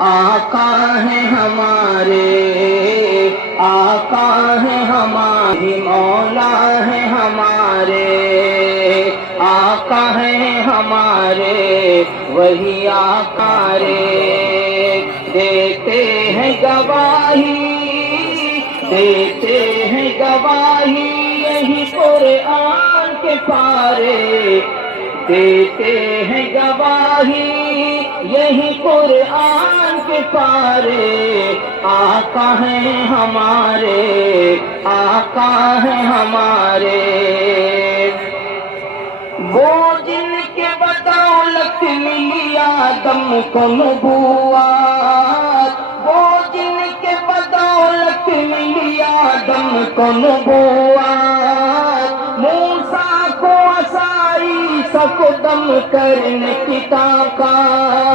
आका है हमारे, आका है हमारी, मौला है हमारे, आका है हमारे, वही आका रे। देते हैं गवाही, देते हैं गवाही, यही कुरान के पारे। देते हैं गवाही, यही कुरान के पारे। आका है हमारे, आका है हमारे, वो जिनके बदौलत मिली आदम को नबूवत, वो जिनके बदौलत मिली आदम को नबूवत। मूसा को असाई सको दम करने की ताकत।